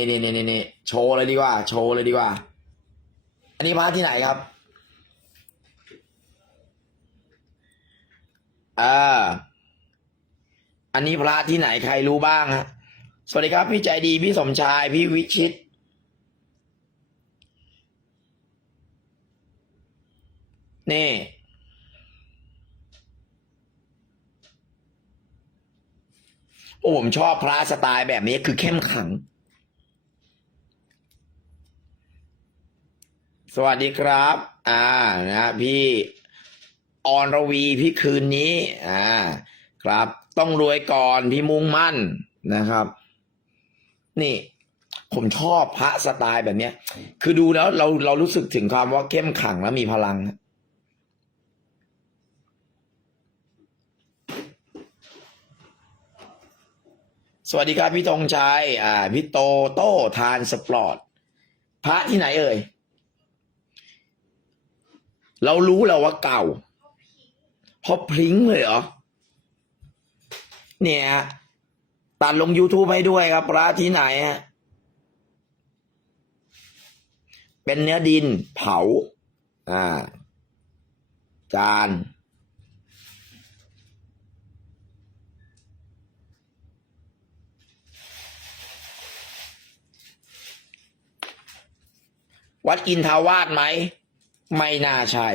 นี่นี่นี่นี่นี่โชว์เลยดีกว่า โชว์เลยดีกว่า อันนี้พระที่ไหนครับอ่าอันนี้พระที่ไหนใครรู้บ้างฮะสวัสดีครับ พี่ใจดีพี่สมชาย พี่วิชิต นี่ โอ้ผมชอบพระสไตล์แบบนี้คือเข้มขัง สวัสดีครับ อ่านะพี่ออนรวีพี่คืนนี้ อ่า ครับ ต้องรวยก่อนพี่มุ่งมั่นนะครับ นี่ ผมชอบพระสไตล์แบบเนี้ย คือดูแล้วเราเรารู้สึกถึงความว่าเข้มขังและมีพลังสวัสดีครับพี่ธงชัย อ่า พี่โตโต้ทานสปอร์ต พระที่ไหนเอ่ย เรารู้แล้วว่าเก่าเพราะพริ้งเลยเหรอ เนี่ย ตัดลง YouTube ให้ด้วยครับพระที่ไหนฮะเป็นเนื้อดินเผา อ่า จานวัดอินทาวาสไหม ไม่น่าใช่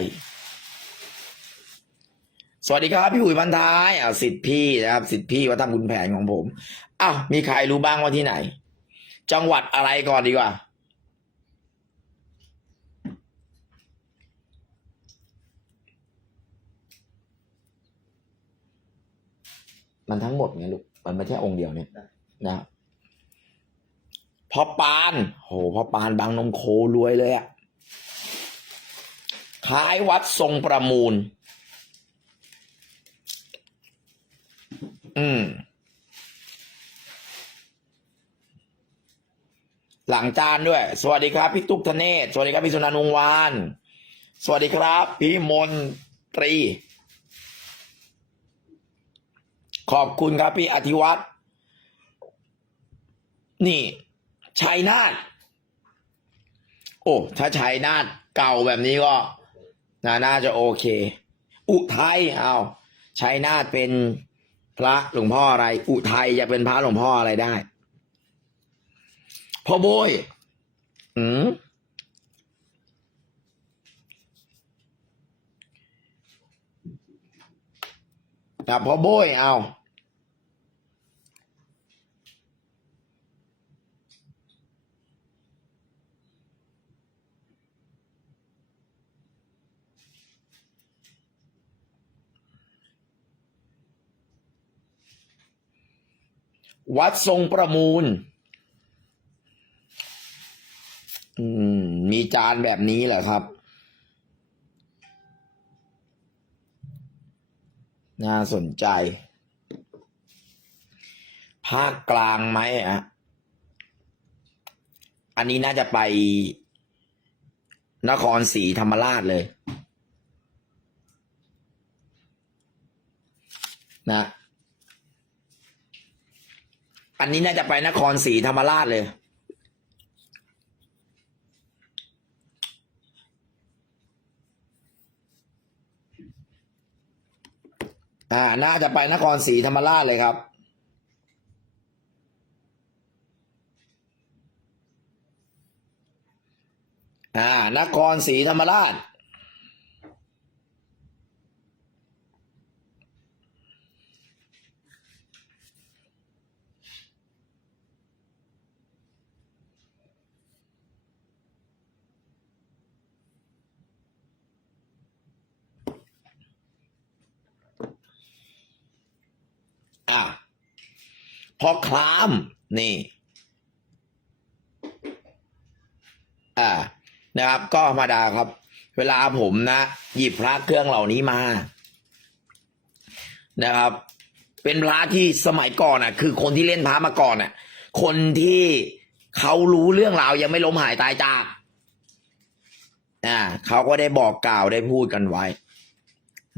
สวัสดีครับ พี่อุ๋ยพันท้ายอ่าสิทธิ์พี่นะครับ สิทธิ์พี่วัดทำบุญแผนของผมอ้าวมีใครรู้บ้างว่าที่ไหน จังหวัดอะไรก่อนดีกว่า มันทั้งหมดไงลูก มันไม่ใช่องค์เดียวเนี่ยนะพ่อปาน โหพ่อปานบางนมโครวยเลยอะ ขายวัดทรงประมูล อืม หลังจานด้วย สวัสดีครับ พี่ตุ๊กธเนศ สวัสดีครับ พี่สุนันท์วงวาน สวัสดีครับ พี่มนตรี ขอบคุณครับ พี่อธิวัตรนี่ชัยนาทโอ้ ถ้าชัยนาทเก่าแบบนี้ก็ นะน่าจะโอเค อุทัยเอาชัยนาทเป็นพระหลวงพ่ออะไร อุทัยจะเป็นพระหลวงพ่ออะไรได้พ่อโบยอืมแต่พ่อโบยเอา วัดทรงประมูล มีจานแบบนี้เหรอครับ น่าสนใจ ภาคกลางไหมอะอันนี้น่าจะไป นครศรีธรรมราชเลย นะ อันนี้น่าจะไปนครศรีธรรมราชเลย อ่า น่าจะไปนครศรีธรรมราชเลยครับอ่านครศรีธรรมราช อะพ อคลามนี่ อ่า นะครับ ก็ธรรมดาครับ เวลาผมนะหยิบพระเครื่องเหล่านี้มา นะครับ เป็นพระที่สมัยก่อนอะ คือคนที่เล่นพระมาก่อนอะ คนที่เขารู้เรื่องราวยังไม่ล้มหายตายจากอ่าเขาก็ได้บอกกล่าวได้พูดกันไว้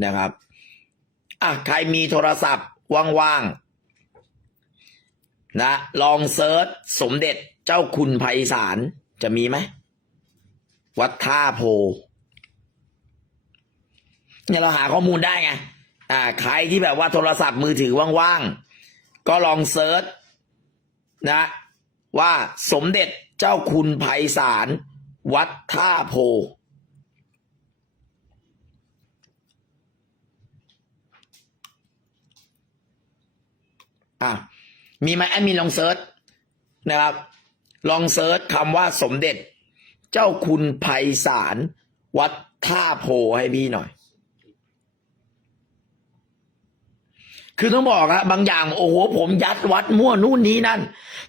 นะครับ อะใครมีโทรศัพท์ว่างๆ นะลองเซิร์ชสมเด็จเจ้าคุณไพศาลจะมีไหม วัดท่าโพเนี่ยเราหาข้อมูลได้ไง อ่า ใครที่แบบว่าโทรศัพท์มือถือว่างๆ ก็ลองเซิร์ชนะ ว่าสมเด็จเจ้าคุณไพศาลวัดท่าโพ อะ มีไหมแอดมินลองเซิร์ชนะครับ ลองเซิร์ชคำว่าสมเด็จ เจ้าคุณไพศาลวัดท่าโพให้พี่หน่อย คือต้องบอกอะบางอย่างโอ้โหผมยัดวัดมั่วนู่นนี้นั่น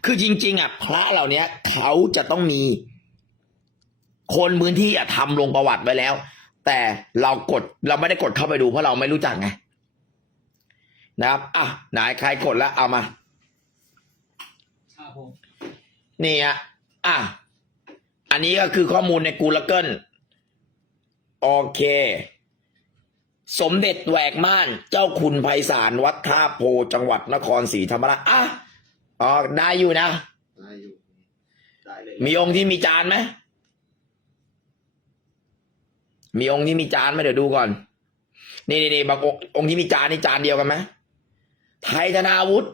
คือจริง ๆอะพระเหล่านี้เขาจะต้องมี คนพื้นที่อะทำลงประวัติไว้แล้ว แต่เรากดเราไม่ได้กดเข้าไปดูเพราะเราไม่รู้จักไงนะครับ อะ ไหนใครกดแล้วเอามา ครับผม นี่ฮะอะ อันนี้ก็คือข้อมูลในกูลเกิลโอเค สมเด็จแหวกม่าน เจ้าคุณไพศาลวัดท่าโพจังหวัดนครศรีธรรมราชอะอ๋อได้อยู่นะ ได้อยู่ได้เลยมีองค์ที่มีจานไหมมีองค์ที่มีจานไหมเดี๋ยวดูก่อน นี่นี่นี่บางองค์องค์ที่มีจานนี่จานเดียวกันไหมไทยธนาวุฒิ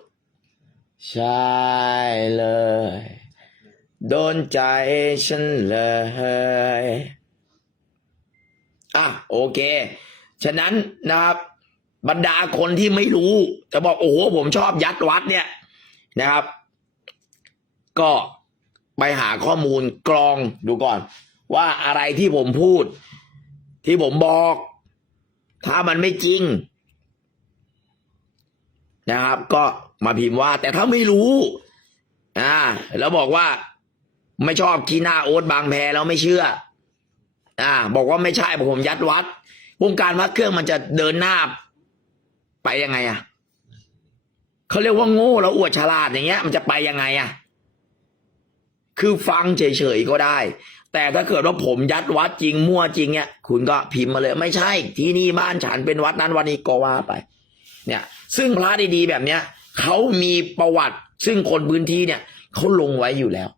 ใช่เลย โดนใจฉันเลย อะโอเค ฉะนั้นนะครับ บรรดาคนที่ไม่รู้ จะบอกโอ้โหผมชอบยัดวัดเนี่ยนะครับ ก็ไปหาข้อมูลกรองดูก่อน ว่าอะไรที่ผมพูด ที่ผมบอก ถ้ามันไม่จริง นะครับ ก็มาพิมพ์ว่า แต่ถ้าไม่รู้อ่าแล้วบอกว่า ไม่ชอบกีหน้าโอ๊ตบางแพแล้วไม่เชื่อ อ่า บอกว่าไม่ใช่ผมยัดวัดวงการพระเครื่องมันจะเดินหน้า ไปยังไงอะเขาเรียกว่าโง่แล้วอวดฉลาดอย่างเงี้ย มันจะไปยังไงอะคือฟังเฉยๆก็ได้ แต่ถ้าเกิดว่าผมยัดวัดจริงมั่วจริงเนี่ยคุณก็พิมพ์มาเลย ไม่ใช่ ที่นี่บ้านฉันเป็นวัดนั้นวันนี้ก็ว่าไป เนี่ย ซึ่งพระดีๆแบบเนี้ยเขามีประวัติ ซึ่งคนพื้นที่เนี่ยเขาลงไว้อยู่แล้ว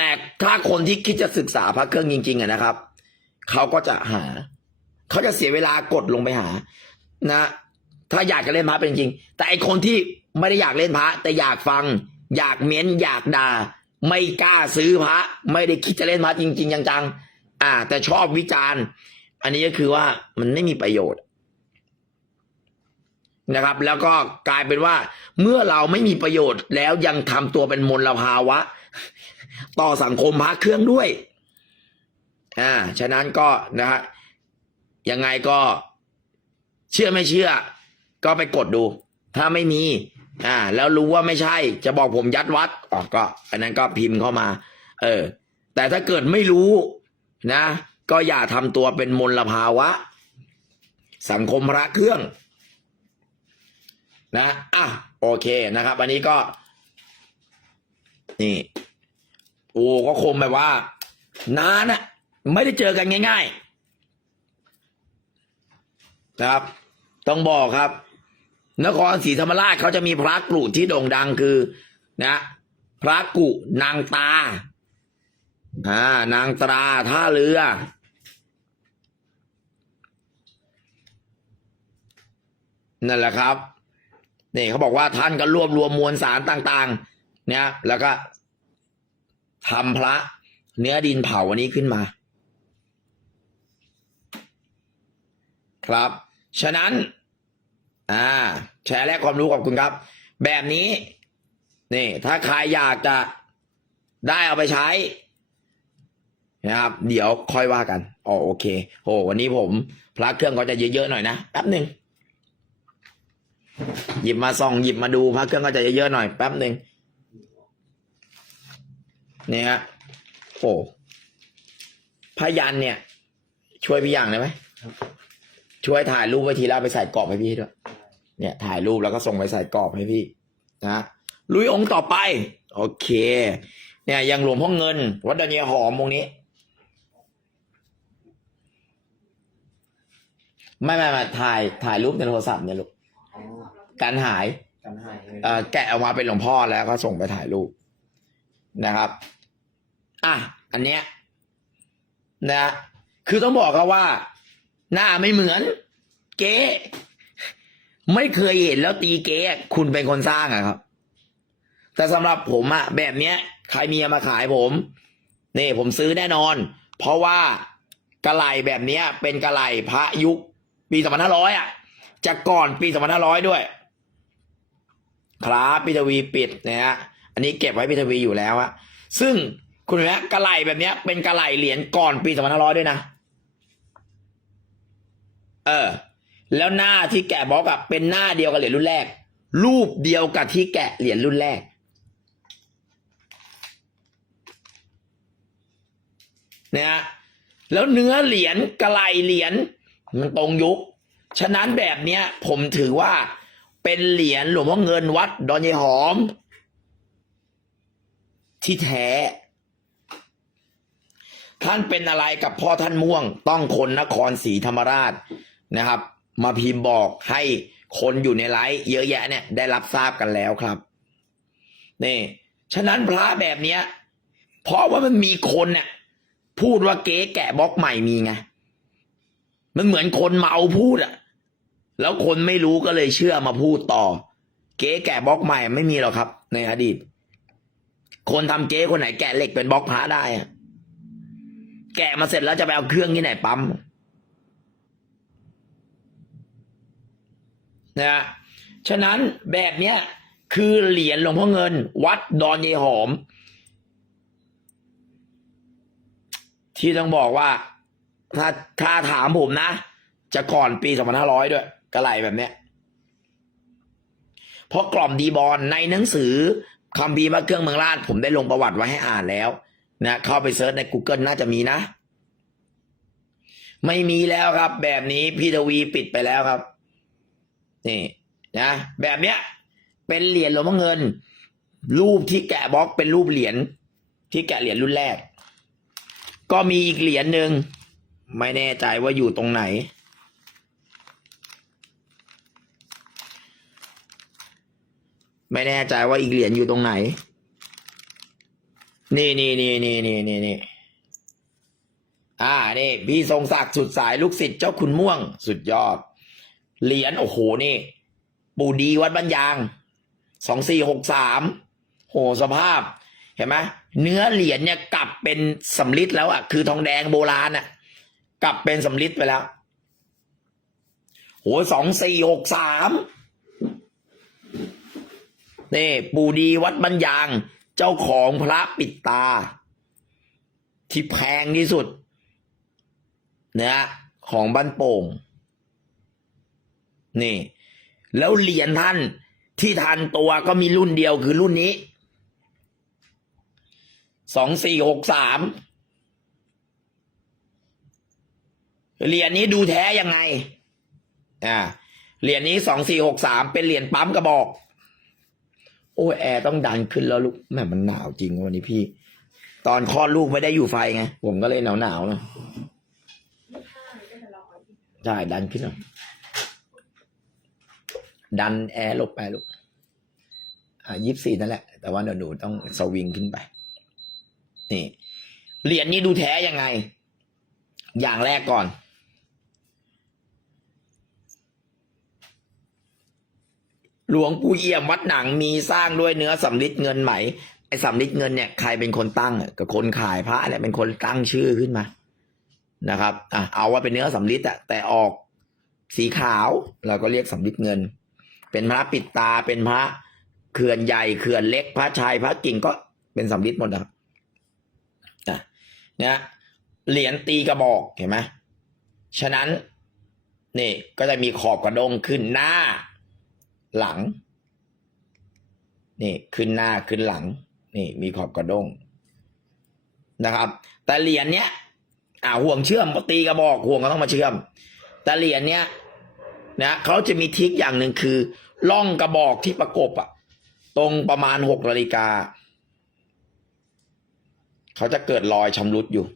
แต่ถ้าคนที่คิดจะศึกษาพระเครื่องจริงๆอะนะครับเขาก็จะหาเขาจะเสียเวลากดลงไปหา นะ ถ้าอยากจะเล่นพระเป็นจริง แต่ไอคนที่ไม่ได้อยากเล่นพระ แต่อยากฟัง อยากเม้นอยากด่า ไม่กล้าซื้อพระ ไม่ได้คิดจะเล่นพระจริง ๆ จังๆอ่า แต่ชอบวิจารณ์ อันนี้ก็คือว่ามันไม่มีประโยชน์นะครับแล้วก็กลายเป็นว่าเมื่อเราไม่มีประโยชน์แล้วยังทำตัวเป็นมลภาวะ ต่อสังคมพระเครื่องด้วย อ่า ฉะนั้นก็นะฮะ ยังไงก็เชื่อไม่เชื่อ ก็ไปกดดู ถ้าไม่มี อ่า แล้วรู้ว่าไม่ใช่ จะบอกผมยัดวัดอ๋อก็ อันนั้นก็พิมพ์เข้ามา เออ แต่ถ้าเกิดไม่รู้นะ ก็อย่าทำตัวเป็นมลภาวะ สังคมพระเครื่อง นะ อะ โอเคนะครับ อันนี้ก็ นี่ โอ้ก็คงแบบว่านานอะไม่ได้เจอกันง่าย ๆ นะครับ ต้องบอกครับ นครศรีธรรมราชเขาจะมีพระกรุที่โด่งดังคือ นะ พระกุนางตาอ่านางตราท่าเรือนั่นแหละครับนี่เขาบอกว่าท่านก็รวบรวมมวลสารต่าง ๆ เนี่ย แล้วก็ ทำพระ เนื้อดินเผาอันนี้ขึ้นมา ครับ ฉะนั้น อ่า แชร์และความรู้กับคุณครับ แบบนี้ นี่ ถ้าใครอยากจะได้เอาไปใช้นะครับ เดี๋ยวค่อยว่ากันอ๋อโอเคโอ้วันนี้ผมพระเครื่องก็จะเยอะๆหน่อยนะแป๊บหนึ่งหยิบมาส่องหยิบมาดูพระเครื่องก็จะเยอะๆหน่อยแป๊บหนึ่ง เนี่ยฮะโอ้พยันเนี่ย ช่วยพี่อย่างได้ไหมช่วยถ่ายรูปไว้ทีแล้วเอาไปใส่กรอบให้พี่ด้วย เนี่ย ถ่ายรูปแล้วก็ส่งไปใส่กรอบให้พี่นะลุยองค์ต่อไป โอเค เนี่ยยังหลวงพ่อเงิน วัดดอนเนียหอมองค์นี้ ไม่ไม่ไม่ถ่ายถ่ายรูปในโทรศัพท์เนี่ยลูกอ๋อการหายกันให้ใช่ไหมเอ่อแกะออกมาเป็นหลวงพ่อแล้วก็ส่งไปถ่ายรูปนะครับ อะ อันเนี้ยนะ คือต้องบอกครับว่า หน้าไม่เหมือน เก๊ไม่เคยเห็นแล้วตีเก๊คุณเป็นคนสร้างอะครับ แต่สำหรับผมอะแบบเนี้ย ใครมีมาขายผมนี่ผมซื้อแน่นอน เพราะว่ากระไหลแบบเนี้ย เป็นกระไหลพระยุค ปีสองพันห้าร้อยอะจะก่อนปีสองพันห้าร้อยด้วย ครับพิทวีปิดนะฮะอันนี้เก็บไว้พิทวีอยู่แล้วอะซึ่ง คุณเห็นไหมกระไหลแบบเนี้ย เป็นกระไหลเหรียญก่อนปีสองพันห้าร้อยด้วยนะ เออ แล้วหน้าที่แกะบล็อกอะเป็นหน้าเดียวกับเหรียญรุ่นแรก รูปเดียวกับที่แกะเหรียญรุ่นแรก เนี่ยแล้วเนื้อเหรียญกระไหลเหรียญมันตรงยุค ฉะนั้นแบบเนี้ย ผมถือว่าเป็นเหรียญหลวงพ่อเงินวัดดอนยายหอม ที่แท้ ท่านเป็นอะไรกับพ่อท่านม่วง ต้องคนนครศรีธรรมราชนะครับ มาพิมพ์บอกให้คนอยู่ในไลฟ์เยอะแยะเนี่ยได้รับทราบกันแล้วครับนี่ฉะนั้นพระแบบเนี้ย เพราะว่ามันมีคนเนี่ยพูดว่าเก๊แกะบล็อกใหม่มีไงมันเหมือนคนเมาพูดอะแล้วคนไม่รู้ก็เลยเชื่อมาพูดต่อ เก๊แกะบล็อกใหม่ไม่มีหรอกครับ ในอดีต คนทำเก๊คนไหนแกะเหล็กเป็นบล็อกพระได้อะ แกะมาเสร็จแล้วจะไปเอาเครื่องที่ไหนปั๊มนะฮะฉะนั้นแบบเนี้ยคือเหรียญหลวงพ่อเงิน วัดดอนยายหอม ที่ต้องบอกว่า ถ้าถ้าถามผมนะ จะก่อนปีสองพันห้าร้อยด้วยกระไหลแบบเนี้ยเพราะกล่อมดีบอลในหนังสือคำพีร์พระเครื่องเมืองราช ผมได้ลงประวัติไว้ให้อ่านแล้ว นะเข้าไปเซิร์ชใน Google น่าจะมีนะ ไม่มีแล้วครับ แบบนี้พี่ทวีปิดไปแล้วครับ นี่นะแบบเนี้ย เป็นเหรียญหลวงพ่อเงิน รูปที่แกะบล็อกเป็นรูปเหรียญที่แกะเหรียญรุ่นแรก ก็มีอีกเหรียญหนึ่งไม่แน่ใจว่าอยู่ตรงไหน ไม่แน่ใจว่าอีกเหรียญอยู่ตรงไหน นี่นี่นี่นี่นี่นี่นี่อ่านี่พี่ทรงศักดิ์สุดสายลูกศิษย์เจ้าคุณม่วง สุดยอด เหรียญโอ้โหนี่ ปู่ดีวัดบ้านยางสองสี่หกสามโหสภาพ เห็นไหมเนื้อเหรียญเนี่ยกลับเป็นสำลิดแล้วอะ คือทองแดงโบราณอะ กลับเป็นสำลิดไปแล้วโหสองสี่หกสามนี่ ปู่ดีวัดบ้านยาง เจ้าของพระปิดตา ที่แพงที่สุดนะของบ้านโป่ง นี่ แล้วเหรียญท่านที่ทันตัวก็มีรุ่นเดียวคือรุ่นนี้ สองสี่หกสามเหรียญนี้ดูแท้ยังไง อ่า เหรียญนี้สองสี่หกสามเป็นเหรียญปั๊มกระบอก โอ้แอร์ต้องดันขึ้นแล้วลูกแม่มันหนาวจริงวันนี้พี่ ตอนคลอดลูกไม่ได้อยู่ไฟไง ผมก็เลยหนาวหนาวๆหนะใช่ดันขึ้นหน่อยดันแอร์ลบไปลูกอ่ายี่สี่นั่นแหละ แต่ว่าเดี๋ยวหนูต้องสวิงขึ้นไป นี่เหรียญนี้ดูแท้ยังไง อย่างแรกก่อน หลวงปู่เอี่ยมวัดหนังมีสร้างด้วยเนื้อสำริดเงินไหมไอ้สำริดเงินเนี่ยใครเป็นคนตั้งกับคนขายพระเนี่ยเป็นคนตั้งชื่อขึ้นมานะครับอะเอาว่าเป็นเนื้อสำริดอะแต่ออกสีขาวเราก็เรียกสำริดเงิน เป็นพระปิดตาเป็นพระเขื่อนใหญ่เขื่อนเล็กพระชายพระกิ่งก็เป็นสำริดหมดนะครับอะเนี่ยเหรียญตีกระบอกเห็นไหมฉะนั้นนี่ก็จะมีขอบกระดงขึ้นหน้า หลัง นี่ขึ้นหน้าขึ้นหลัง นี่มีขอบกระด้งนะครับ แต่เหรียญเนี้ย อ่าห่วงเชื่อมตีกระบอกห่วงก็ต้องมาเชื่อม แต่เหรียญเนี้ยนะเขาจะมีทิกอย่างหนึ่งคือล่องกระบอกที่ประกบอะตรงประมาณหกนาฬิกาเขาจะเกิดรอยชำรุดอยู่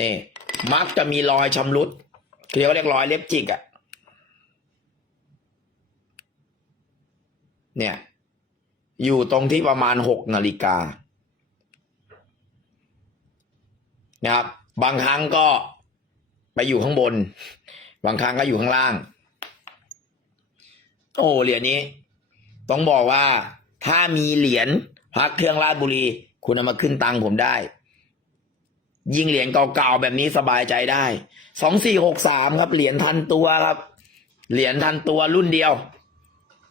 นี่มักจะมีรอยชำรุด เรียกว่าเรียกรอยเล็บจิกอะเนี่ย อยู่ตรงที่ประมาณหกนาฬิกานะครับ บางครั้งก็ไปอยู่ข้างบน บางครั้งก็อยู่ข้างล่าง โอ้เหรียญนี้ ต้องบอกว่าถ้ามีเหรียญพระเครื่องราชบุรี คุณเอามาขึ้นตังค์ผมได้ ยิงเหรียญเก่าๆแบบนี้สบายใจได้ สองสี่หกสามครับ เหรียญทันตัวครับ เหรียญทันตัวรุ่นเดียว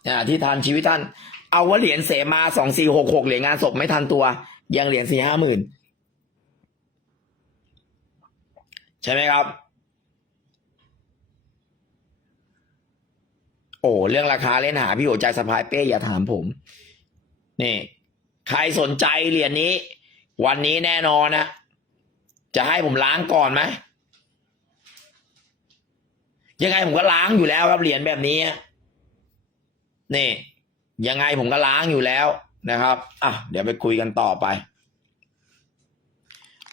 อ่าที่ทันชีวิตท่าน เอาว่าเหรียญเสมาสองสี่หกหกเหรียญงานศพไม่ทันตัว ยังเหรียญสี่ห้าหมื่นใช่ไหมครับ โอ้เรื่องราคาเล่นหาพี่หัวใจสะพายเป้อย่าถามผมนี่ใครสนใจเหรียญนี้ วันนี้แน่นอนนะ จะให้ผมล้างก่อนไหม ยังไงผมก็ล้างอยู่แล้วครับเหรียญแบบนี้นี่ ยังไงผมก็ล้างอยู่แล้วนะครับอะเดี๋ยวไปคุยกันต่อไป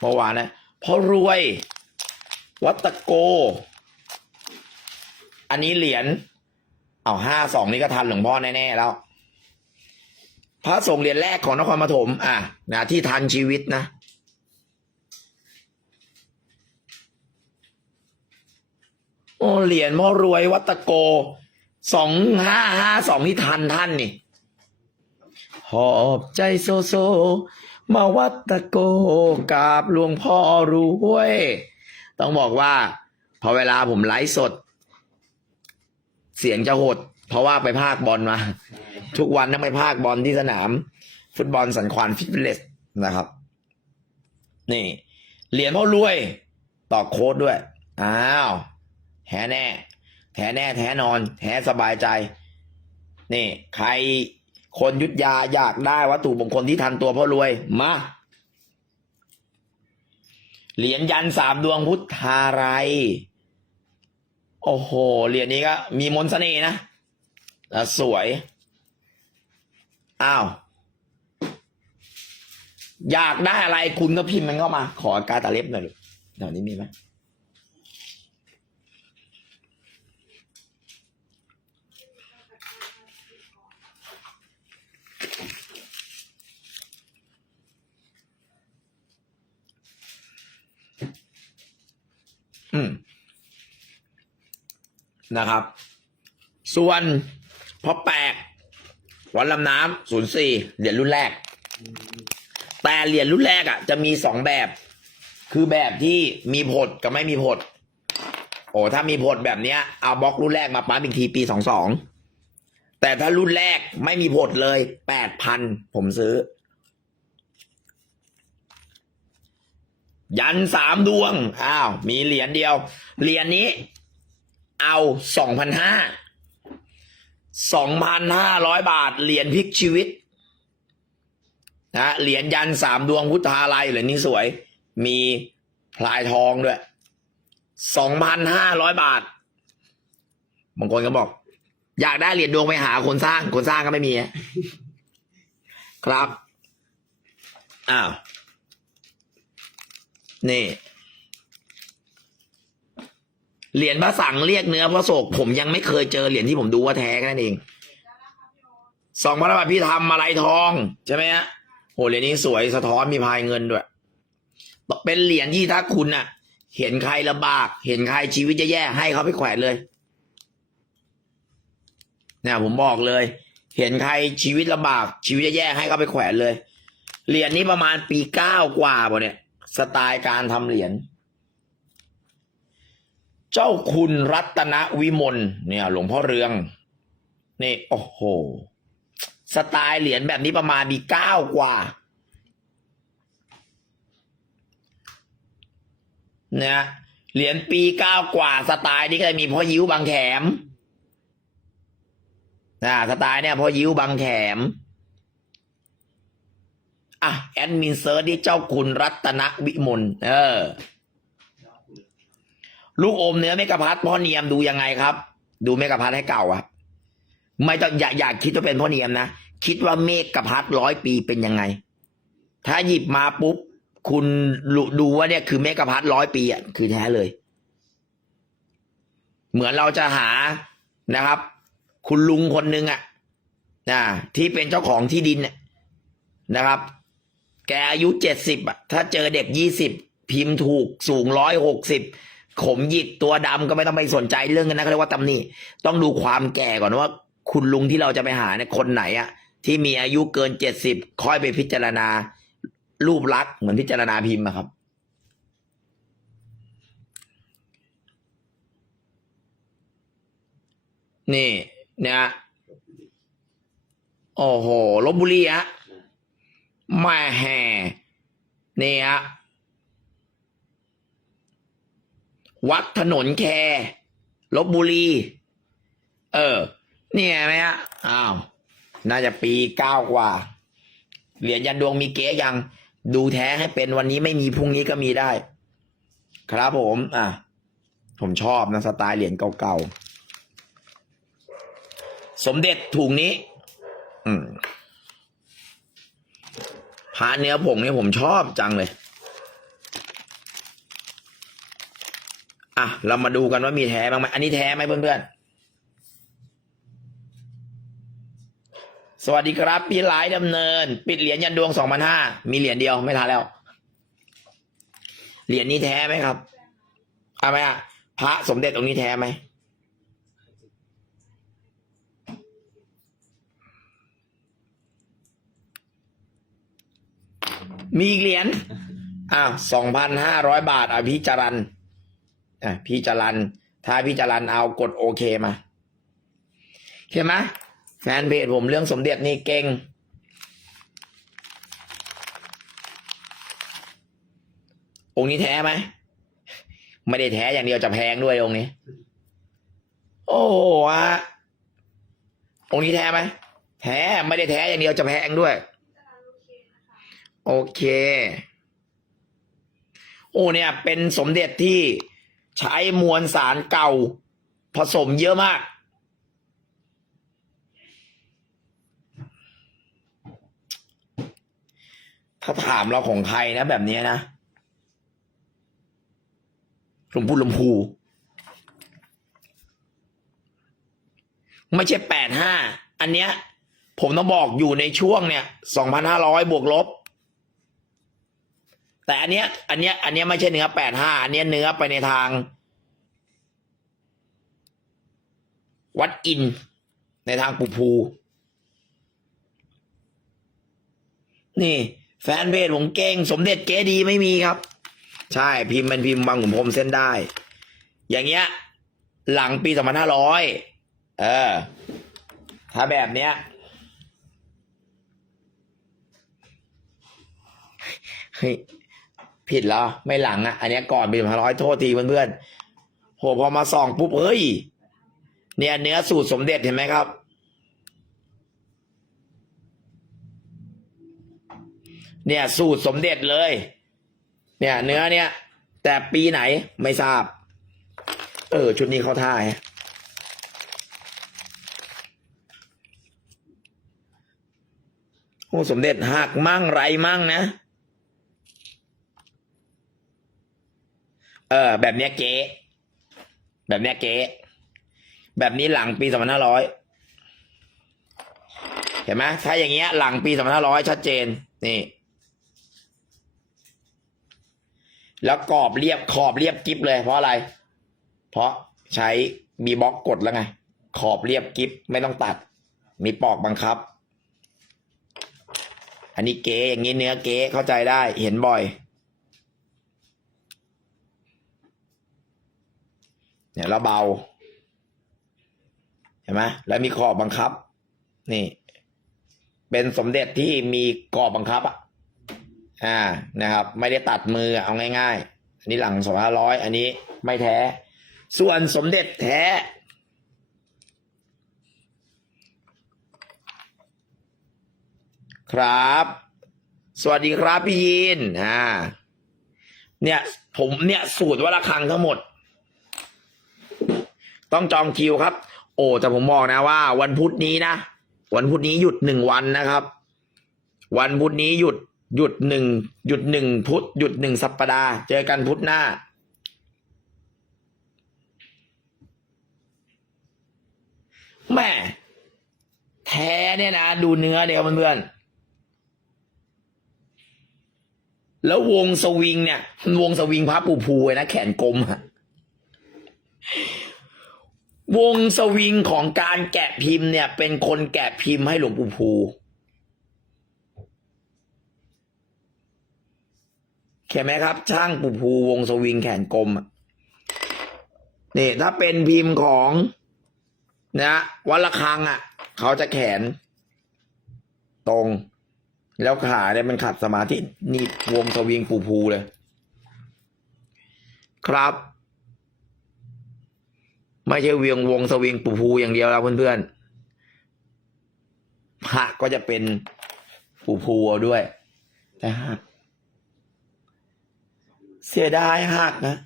เมื่อวานนะพอรวย วัตตโก อันนี้เหรียญเอาห้าสองนี่ก็ทันหลวงพ่อแน่ๆแล้ว พระสงฆ์เหรียญแรกของนครปฐมอะนะที่ทันชีวิตนะ โอ้เหรียญพ่อรวยวัตโกสองห้าห้าสองที่ทันท่านนี่หอบใจโซโซ มาวัตโกกราบหลวงพ่อรวย ต้องบอกว่า พอเวลาผมไลฟ์สด เสียงจะหด เพราะว่าไปภาคบอลมา ทุกวันต้องไปภาคบอลที่สนาม ฟุตบอลสันควานฟิตเนสนะครับ นี่ เหรียญพ่อรวย ต่อโค้ดด้วย อ้าว แท้แน่ แท้แน่แท้นอน แท้สบายใจ นี่ ใครคนยุทธยาอยากได้วัตถุมงคลที่ทันตัวพ่อรวย มา เหรียญยันสามดวงพุทธาไรยโอ้โห เหรียญนี้ก็มีมนต์เสน่ห์นะแล้วสวย อ้าว อยากได้อะไรคุณก็พิมพ์มันเข้ามา ขอการตาเล็บหน่อยเดี๋ยวนี้มีไหม อืมนะครับ ส่วนพอแปกวันลำน้ำศูนย์สี่เหรียญรุ่นแรก แต่เหรียญรุ่นแรกอะ จะมีสองแบบ คือแบบที่มีผดกับไม่มีผดโอ้ถ้ามีผดแบบเนี้ยเอาบล็อกรุ่นแรกมาปั๊มอีกทีปีสองสองแต่ถ้ารุ่นแรกไม่มีผดเลยแปดพันผมซื้อ ยันสามดวง อ้าว มีเหรียญเดียว เหรียญนี้ เอาสองพันห้า สองพันห้าร้อยบาท เหรียญพลิกชีวิต นะ เหรียญยันสามดวงพุทธาลัยเหรียญนี้สวย มีพลายทองด้วย สองพันห้าร้อยบาท บางคนก็บอก อยากได้เหรียญดวงไปหาคนสร้าง คนสร้างก็ไม่มีอะครับ อ้าว นี่เหรียญพระสังเรียกเนื้อพระโศก ผมยังไม่เคยเจอเหรียญที่ผมดูว่าแท้แค่นั้นเองสองพระบาทพี่ทำมาลัยทองใช่ไหมฮะโหเหรียญนี้สวยสะท้อนมีพายเงินด้วยเป็นเหรียญที่ถ้าคุณน่ะ เห็นใครลำบาก เห็นใครชีวิตแย่ๆให้เขาไปแขวนเลยเนี่ยผมบอกเลย เห็นใครชีวิตลำบาก ชีวิตแย่ๆให้เขาไปแขวนเลยเหรียญนี้ประมาณปีเก้ากว่าป่ะเนี่ย สไตล์การทำเหรียญ เจ้าคุณรัตนวิมลเนี่ย หลวงพ่อเรือง นี่โอ้โห สไตล์เหรียญแบบนี้ประมาณมีเก้ากว่าเนี่ยเหรียญปีเก้ากว่า สไตล์นี้ก็จะมีพ่อยิ้วบางแขมนะสไตล์เนี่ยพ่อยิ้วบางแขม อะแอดมินเซิร์ชที่เจ้าคุณรัตนวิมลเออ ลูกอมเนื้อเมกะพัดพ่อเนียมดูยังไงครับ ดูเมกะพัดให้เก่าอะไม่ต้องอย่าอย่าคิดว่าเป็นพ่อเนียมนะคิดว่าเมกะพัดร้อยปีเป็นยังไง ถ้าหยิบมาปุ๊บคุณดูว่าเนี่ยคือเมกะพัดร้อยปีอะคือแท้เลย เหมือนเราจะหานะครับ คุณลุงคนหนึ่งอะนะที่เป็นเจ้าของที่ดินนะครับ กอายุเจ็ดสิบอะ ถ้าเจอเด็กยี่สิบพิมพ์ถูกสูงร้อยหกสิบขมหยิกตัวดำก็ไม่ต้องไปสนใจเรื่องนั้นเขาเรียกว่าตำหนิต้องดูความแก่ก่อนว่า คุณลุงที่เราจะไปหาเนี่ยคนไหนอะ ที่มีอายุเกินเจ็ดสิบค่อยไปพิจารณา รูปลักษณ์เหมือนพิจารณาพิมพ์อะครับนี่เนี่ยโอ้โหลบบุรีฮะ แม่แห่นี่ฮะวัดถนนแคลบบุรี เออ เนี่ไงไหมฮะอ้าว น่าจะปีเก้ากว่า เหรียญยันดวงมีเก๊ยังดูแท้ให้เป็นวันนี้ไม่มีพรุ่งนี้ก็มีได้ ครับผม อะ ผมชอบนะสไตล์เหรียญเก่าๆ สมเด็จถุงนี้ อืม พาเนื้อผงเนี่ยผมชอบจังเลย อะ เรามาดูกันว่ามีแท้บ้างไหมอันนี้แท้ไหมเพื่อนๆ สวัสดีครับ พี่หลายดำเนิน ปิดเหรียญยันดวงสองพันห้ามีเหรียญเดียวไม่ทันแล้ว เหรียญนี้แท้ไหมครับเอาไหมอะพระสมเด็จองค์นี้แท้ไหม มีอีกเหรียญอ้าวสองพันห้าร้อยบาทอะพี่จรันอะพี่จรันถ้าพี่จรันเอากดโอเคมาเห็นไหมแฟนเพจผมเรื่องสมเด็จนี่เก่งองค์นี้แท้ไหม ไม่ได้แท้อย่างเดียวจะแพงด้วยองค์นี้ โอ้โหอะองค์นี้แท้ไหม แท้ไม่ได้แท้อย่างเดียวจะแพงด้วย โอเค โอ้เนี่ย เป็นสมเด็จที่ใช้มวลสารเก่า ผสมเยอะมาก ถ้าถามเราของใครนะแบบนี้นะหลวงปู่หลวงพูไม่ใช่แปดห้า อันเนี้ย ผมต้องบอกอยู่ในช่วงเนี่ยสองพันห้าร้อยบวกลบ แต่อันเนี้ย อันเนี้ย อันเนี้ยไม่ใช่เนื้อแปดห้าอันเนี้ยเนื้อไปในทาง วัดอิน ในทางปูภูนี่ แฟนเพจผมเก่ง สมเด็จเก๋ดีไม่มีครับ ใช่พิมพ์เป็นพิมพ์บางขุนพรหมเส้นได้ อย่างเงี้ย หลังปีสองพันห้าร้อยเออ ถ้าแบบเนี้ยเฮ้ย ผิดแล้วไม่หลังอะ อันนี้ก่อนปีสองพันร้อยโทษทีเพื่อนๆโหพอมาส่องปุ๊บเฮ้ย เนี่ยเนื้อสูตรสมเด็จเห็นไหมครับ เนี่ยสูตรสมเด็จเลย เนี่ยเนื้อเนี่ย แต่ปีไหนไม่ทราบ เออ ชุดนี้เขาท่าฮะโอ้สมเด็จหักมั่งไรมั่งนะ เออ แบบเนี้ยเก๊แบบเนี้ยเก๊แบบนี้หลังปีสองพันห้าร้อยเห็นไหมถ้าอย่างเงี้ย หลังปีสองพันห้าร้อยชัดเจน นี่ แล้วกรอบเรียบขอบเรียบกิฟเลย เพราะอะไร เพราะใช้มีบล็อกกดแล้วไง ขอบเรียบกิฟไม่ต้องตัด มีปอกบังคับ อันนี้เก๋อย่างนี้เนื้อเก๋เข้าใจได้เห็นบ่อย เนี่ยแล้วเบาเห็นไหมแล้วมีขอบบังคับ นี่ เป็นสมเด็จที่มีกอบบังคับอะอ่านะครับ ไม่ได้ตัดมือเอาง่าย ๆ อันนี้หลังสองห้าร้อยอันนี้ไม่แท้ ส่วนสมเด็จแท้ครับ สวัสดีครับพี่ยินอ่า เนี่ย ผมเนี่ยสูตรว่าระฆังทั้งหมด ต้องจองคิวครับ โอ้แต่ผมบอกนะว่า วันพุธนี้นะวันพุธนี้หยุดหนึ่งวันนะครับ วันพุธนี้หยุดหยุดหนึ่งหยุดหนึ่งพุธหยุดหนึ่งสัปดาห์เจอกันพุธหน้าแม่แท้เนี่ยนะดูเนื้อเนี่ยครับเพื่อนๆแล้ววงสวิงเนี่ย วงสวิงพระปูภูนะแขนกลมอะ วงสวิงของการแกะพิมพ์เนี่ย เป็นคนแกะพิมพ์ให้หลวงปู่ภูเห็นไหมครับ ช่างปู่ภูวงสวิงแขนกลมอะนี่ถ้าเป็นพิมพ์ของนะวัดระฆังอะ เขาจะแขน ตรง แล้วขาเนี่ยมันขัดสมาธินี่วงสวิงปู่ภูเลย ครับ ไม่ใช่เวียงวงสวิงปูพูอย่างเดียวแล้วเพื่อนๆหักก็จะเป็นปูพูเอาด้วย แต่หักเสียดายหักนะ